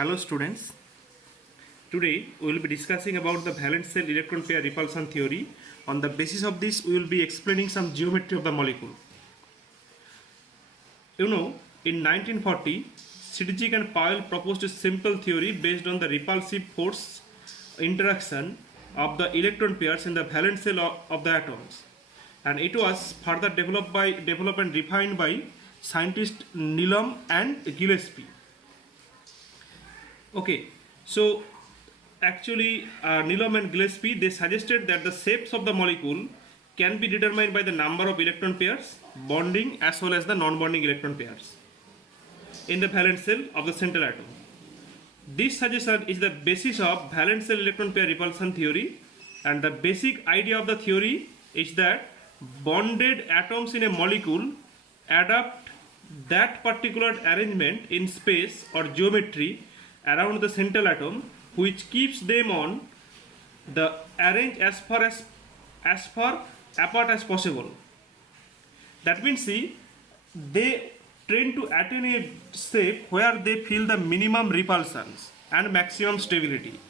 Hello students, today we will be discussing about the valence shell electron pair repulsion theory. On the basis of this we will be explaining some geometry of the molecule. In 1940, Sidgwick and Powell proposed a simple theory based on the repulsive force interaction of the electron pairs in the valence shell of the atoms, and it was further developed and refined by scientists Needham and Gillespie. Okay, so actually Needham and Gillespie, they suggested that the shapes of the molecule can be determined by the number of electron pairs, bonding as well as the non-bonding electron pairs in the valence shell of the central atom. This suggestion is the basis of valence shell electron pair repulsion theory, and the basic idea of the theory is that bonded atoms in a molecule adapt that particular arrangement in space or geometry around the central atom which keeps them on the arrange as far apart as possible. That means, see, they tend to attain a shape where they feel the minimum repulsions and maximum stability.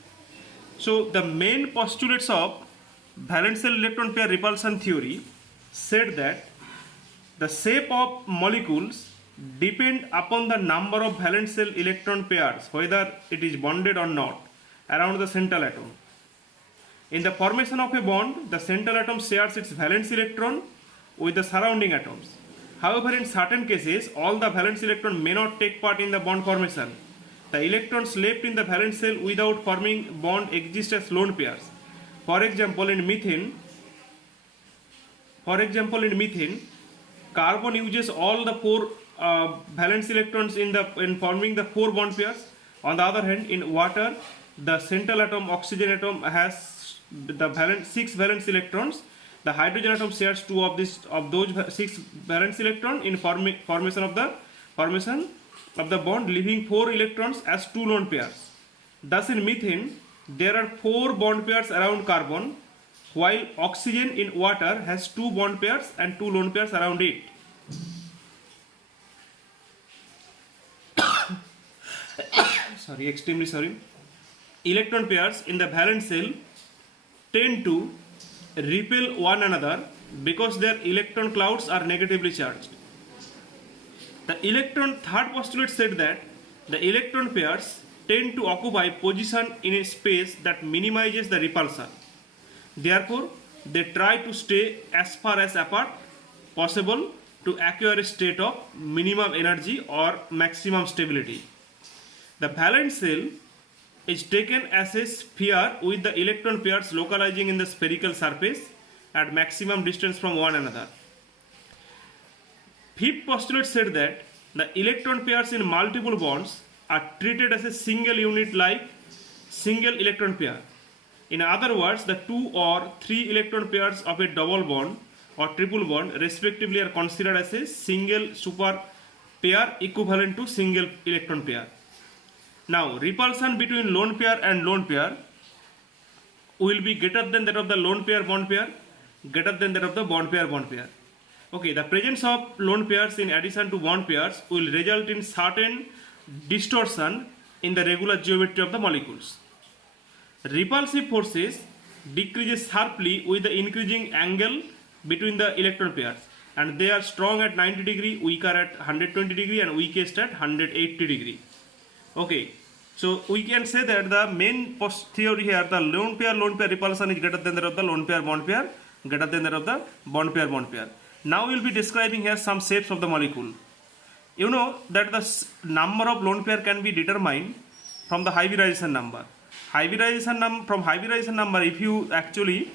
So the main postulates of valence shell electron pair repulsion theory said that the shape of molecules depend upon the number of valence shell electron pairs, whether it is bonded or not, around the central atom. In the formation of a bond, the central atom shares its valence electron with the surrounding atoms. However, in certain cases, all the valence electron may not take part in the bond formation. The electrons left in the valence shell without forming bond exist as lone pairs. For example, in methane, carbon uses all the four valence electrons in forming the four bond pairs. On the other hand, in water, the central atom, oxygen atom, has the six valence electrons. The hydrogen atom shares two of those six valence electrons in formation of the bond, leaving four electrons as two lone pairs. Thus, in methane, there are four bond pairs around carbon, while oxygen in water has two bond pairs and two lone pairs around it. Extremely sorry. Electron pairs in the valence shell tend to repel one another because their electron clouds are negatively charged. The third postulate said that the electron pairs tend to occupy position in a space that minimizes the repulsion. Therefore, they try to stay as far as apart possible to acquire a state of minimum energy or maximum stability. The valence shell is taken as a sphere with the electron pairs localizing in the spherical surface at maximum distance from one another. Fifth postulate said that the electron pairs in multiple bonds are treated as a single unit like single electron pair. In other words, the two or three electron pairs of a double bond or triple bond respectively are considered as a single super pair equivalent to single electron pair. Now, repulsion between lone pair and lone pair will be greater than that of the lone pair bond pair, greater than that of the bond pair bond pair. Okay, the presence of lone pairs in addition to bond pairs will result in certain distortion in the regular geometry of the molecules. Repulsive forces decreases sharply with the increasing angle between the electron pairs, and they are strong at 90 degree, weaker at 120 degree, and weakest at 180 degree. Okay, so we can say that the main theory here, the lone pair repulsion is greater than that of the lone pair bond pair, greater than that of the bond pair. Now we will be describing here some shapes of the molecule. You know that the number of lone pair can be determined from the hybridization number. From hybridization number, if you actually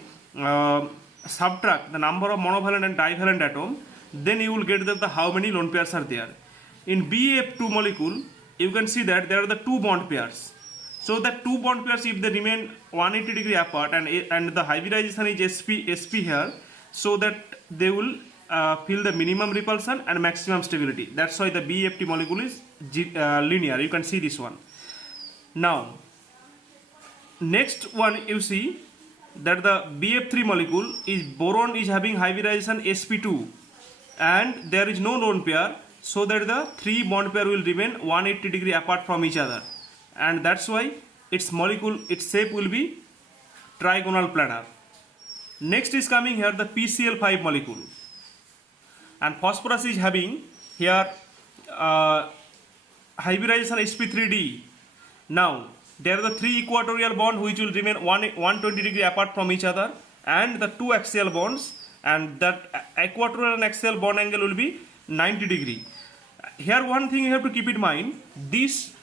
subtract the number of monovalent and divalent atom, then you will get that how many lone pairs are there. In BF2 molecule, you can see that there are the two bond pairs. So the two bond pairs, if they remain 180 degree apart and the hybridization is sp here, so that they will feel the minimum repulsion and maximum stability. That's why the BFT molecule is linear. You can see this one. Now, next one you see that the BF3 molecule is boron is having hybridization sp2 and there is no lone pair, so that the three bond pair will remain 180 degree apart from each other. and that's why its shape will be trigonal planar. Next is coming here the PCl5 molecule, and phosphorus is having here hybridization sp3d. Now there are the three equatorial bonds which will remain 120 degree apart from each other, and the two axial bonds, and that equatorial and axial bond angle will be 90 degree. Here one thing you have to keep in mind, this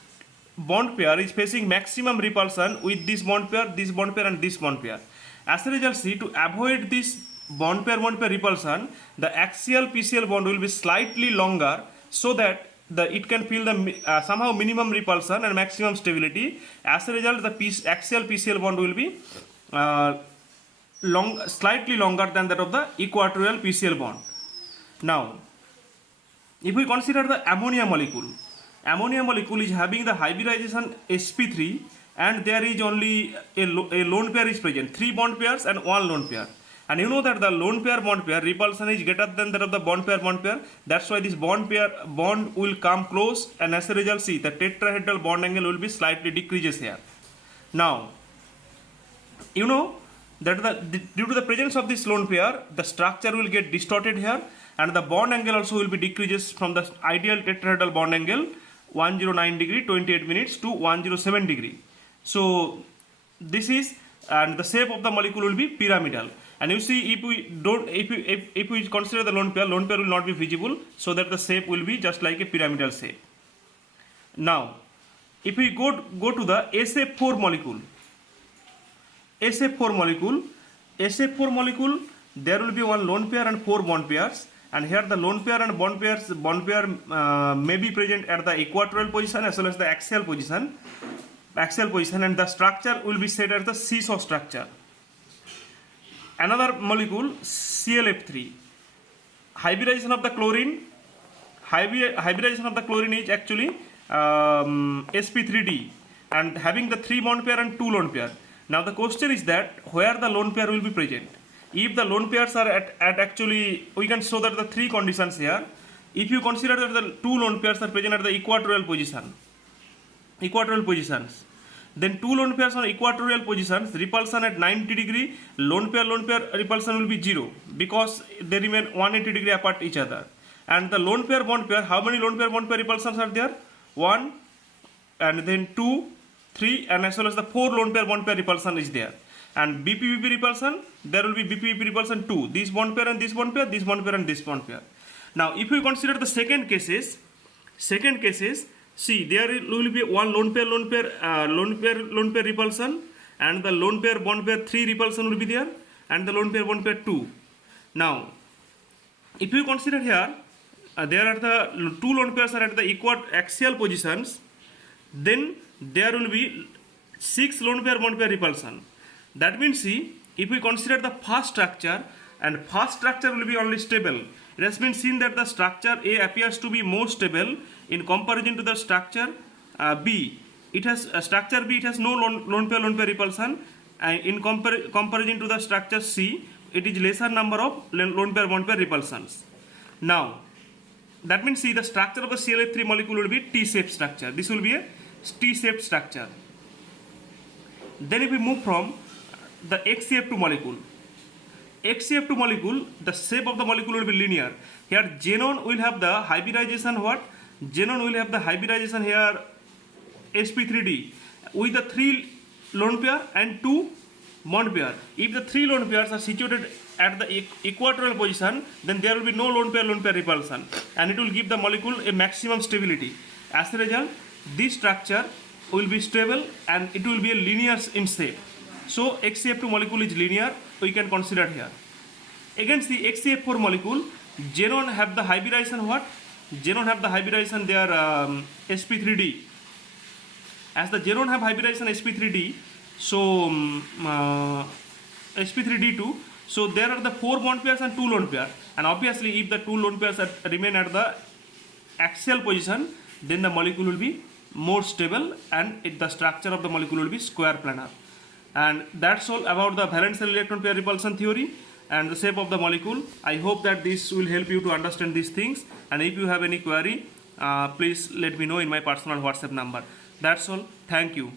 bond pair is facing maximum repulsion with this bond pair, and this bond pair. As a result, see, to avoid this bond pair repulsion, the axial PCl bond will be slightly longer so that it can feel the somehow minimum repulsion and maximum stability. As a result, the axial PCl bond will be slightly longer than that of the equatorial PCl bond. Now, if we consider the ammonia molecule is having the hybridization sp3, and there is only a lone pair is present, 3 bond pairs and 1 lone pair. And you know that the lone pair bond pair repulsion is greater than that of the bond pair. That's why this bond will come close, and as a result, see, the tetrahedral bond angle will be slightly decreases here. Now, you know that due to the presence of this lone pair, the structure will get distorted here, and the bond angle also will be decreases from the ideal tetrahedral bond angle 109 degree 28 minutes to 107 degree. So this is, and the shape of the molecule will be pyramidal. And you see, if we consider the lone pair will not be visible, so that the shape will be just like a pyramidal shape. Now, if we go to the SF4 molecule, there will be 1 lone pair and 4 bond pairs. And here the lone pair and bond pair may be present at the equatorial position as well as the axial position, and the structure will be set as the seesaw structure. Another molecule, ClF3, hybridization of the chlorine is actually sp3d, and having the 3 bond pair and 2 lone pair. Now the question is that where the lone pair will be present. If the lone pairs are at actually, we can show that the 3 conditions here. If you consider that the 2 lone pairs are present at the equatorial positions, then 2 lone pairs on equatorial positions, repulsion at 90 degree, lone pair repulsion will be 0, because they remain 180 degree apart each other. And the lone pair bond pair, how many lone pair bond pair repulsions are there? 1, and then 2, 3, and as well as the 4 lone pair bond pair repulsion is there. And BP repulsion, there will be BP repulsion 2, this bond pair and this bond pair, this bond pair and this bond pair. Now if we consider the second cases, see, there will be 1 lone pair repulsion, and the lone pair bond pair 3 repulsion will be there, and the lone pair bond pair 2. Now if you consider here, there are the 2 lone pairs are at the axial positions, then there will be 6 lone pair bond pair repulsion. That means, see, if we consider the first structure, and first structure will be only stable, it has been seen that the structure A appears to be more stable in comparison to the structure B. Structure B, it has no lone pair repulsion, and in comparison to the structure C, it is lesser number of lone pair bond pair repulsions. Now that means, see, the structure of the ClF3 molecule will be T-shaped structure. This will be a T-shaped structure. Then if we move from the XCF2 molecule, the shape of the molecule will be linear. Here xenon will have the hybridization here sp3d with the 3 lone pair and 2 bond pair. If the 3 lone pairs are situated at the equatorial position, then there will be no lone pair repulsion, and it will give the molecule a maximum stability. As a result, this structure will be stable and it will be a linear in shape. So XCF2 molecule is linear, we can consider here. Against the XCF4 molecule, xenon have the hybridization their sp3d. As the xenon have hybridization sp3d, so sp3d2, so there are the 4 bond pairs and 2 lone pair, and obviously if the 2 lone pairs remain at the axial position, then the molecule will be more stable, and the structure of the molecule will be square planar. And that's all about the valence shell electron pair repulsion theory and the shape of the molecule. I hope that this will help you to understand these things, and if you have any query, please let me know in my personal WhatsApp number. That's all. Thank you.